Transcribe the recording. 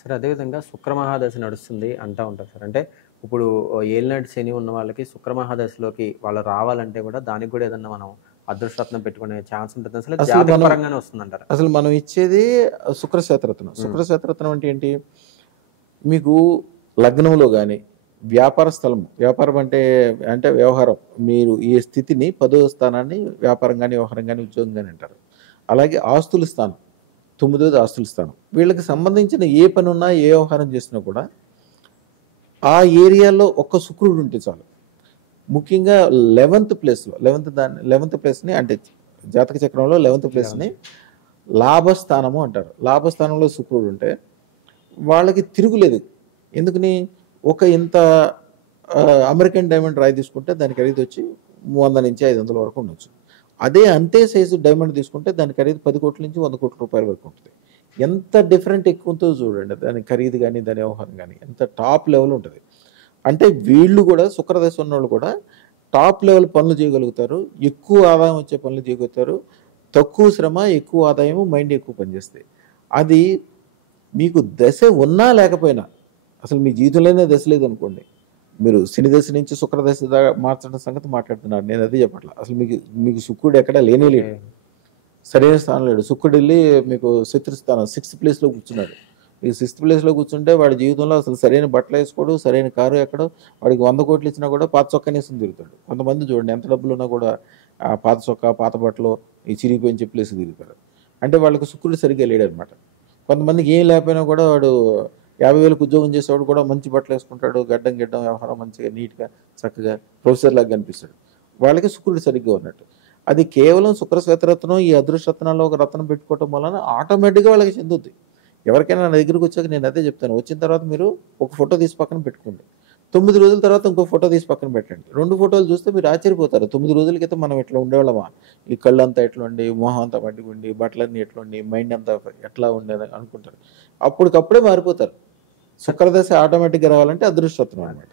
Sir అదేవిధంగా శుక్రమహాదశ నడుస్తుంది అంటా ఉంటారు సార్. అంటే ఇప్పుడు ఏలినాటి శని ఉన్న వాళ్ళకి శుక్రమహాదశలోకి వాళ్ళు రావాలంటే కూడా దానికి కూడా ఏదన్నా మనం అదృష్టరత్నం పెట్టుకునే ఛాన్స్ ఉంటుంది. అసలు అసలు జాతక మనం పరంగానే వస్తుందంటారా? అసలు మనం ఇచ్చేది శుక్రశేత్రత్నం. శుక్రశేత్రత్నం అంటే ఏంటి? మీకు లగ్నంలో గాని వ్యాపార స్థలం, వ్యాపారం అంటే అంటే వ్యవహారం, మీరు ఈ స్థితిని 10వ స్థానాన్ని వ్యాపారం గాని, వ్యవహారం గాని, ఉద్యోగం గాని అంటారు. అలాగే ఆస్తుల స్థానం 9వది ఆస్తుల స్థానం. వీళ్ళకి సంబంధించిన ఏ పని ఉన్నా, ఏ వ్యవహారం చేసినా కూడా ఆ ఏరియాలో ఒక్క శుక్రుడు ఉంటే చాలు. ముఖ్యంగా 11th ప్లేస్లో 11th ప్లేస్ని అంటే జాతక చక్రంలో 11th ప్లేస్ని లాభస్థానము అంటారు. లాభస్థానంలో శుక్రుడు ఉంటే వాళ్ళకి తిరుగులేదు. ఎందుకని? ఒక ఇంత అమెరికన్ డైమండ్ రాయి తీసుకుంటే దాని ఖరీదు వచ్చి 100 నుంచి 500 వరకు ఉండొచ్చు. అదే అంతే సైజు డైమండ్ తీసుకుంటే దాని ఖరీదు 10 కోట్ల నుంచి 100 కోట్ల రూపాయల వరకు ఉంటుంది. ఎంత డిఫరెంట్ ఎక్కువ ఉంటుందో చూడండి. దాని ఖరీదు కానీ, దాని వ్యవహారం కానీ ఎంత టాప్ లెవెల్ ఉంటుంది. అంటే వీళ్ళు కూడా శుక్రదశ ఉన్నోళ్ళు కూడా టాప్ లెవెల్ పనులు చేయగలుగుతారు, ఎక్కువ ఆదాయం వచ్చే పనులు చేయగలుగుతారు, తక్కువ శ్రమ ఎక్కువ ఆదాయం, మైండ్ ఎక్కువ పనిచేస్తాయి. అది మీకు దశ ఉన్నా లేకపోయినా, అసలు మీ జీవితంలోనే దశ లేదనుకోండి, మీరు శని దశ నుంచి శుక్రదశ దాకా మార్చడం సంగతి మాట్లాడుతున్నారు. నేను అదే చెప్పట్లా. అసలు మీకు శుక్రుడు ఎక్కడా లేనే లేడు, సరైన స్థానం లేడు. శుక్రుడు వెళ్ళి మీకు శత్రుస్థానం 6th ప్లేస్లో కూర్చున్నాడు. మీకు 6th ప్లేస్లో కూర్చుంటే వాడి జీవితంలో అసలు సరైన బట్టలు వేసుకోడు, సరైన కారు ఎక్కడో, వాడికి 100 కోట్లు ఇచ్చినా కూడా పాత చొక్కా వేసుకుని తిరుగుతాడు. కొంతమంది చూడండి ఎంత డబ్బులు ఉన్నా కూడా ఆ పాత చొక్కా, పాత బట్టలు, ఈ చిరిగిపోయిన చెప్పులేసి తిరుగుతారు. అంటే వాళ్ళకి శుక్రుడు సరిగ్గా లేడనమాట. కొంతమందికి ఏం లేకపోయినా కూడా వాడు 50,000కి ఉద్యోగం చేసేవాడు కూడా మంచి బట్టలు వేసుకుంటాడు, గడ్డం వ్యవహారం మంచిగా నీట్గా చక్కగా ప్రొఫెసర్ లాగా కనిపిస్తాడు. వాళ్ళకి శుక్రుడు సరిగ్గా ఉన్నట్టు. అది కేవలం శుక్రశ్వేతరత్నం, ఈ అదృష్టరత్నాల్లో ఒక రత్నం పెట్టుకోవటం వలన ఆటోమేటిక్గా వాళ్ళకి చెందుద్ది. ఎవరికైనా నా దగ్గరికి వచ్చాక నేను అదే చెప్తాను, వచ్చిన తర్వాత మీరు ఒక ఫోటో తీసి పక్కన పెట్టుకోండి, 9 రోజుల తర్వాత ఇంకో ఫోటో తీసి పక్కన పెట్టండి. 2 ఫోటోలు చూస్తే మీరు ఆశ్చర్యపోతారు. 9 రోజుల క్రితం మనం ఎట్లా ఉండేవాళ్ళమా, ఈ కళ్ళు అంతా ఎట్లా ఉండి, మొహం అంతా పట్టుకుండి, బట్టలన్నీ ఎట్లా ఉండి, మైండ్ అంతా ఎట్లా ఉండేది అనుకుంటారు. అప్పటికప్పుడే మారిపోతారు. శుక్రదశ ఆటోమేటిక్గా రావాలంటే అదృష్టరత్నం అన్నమాట.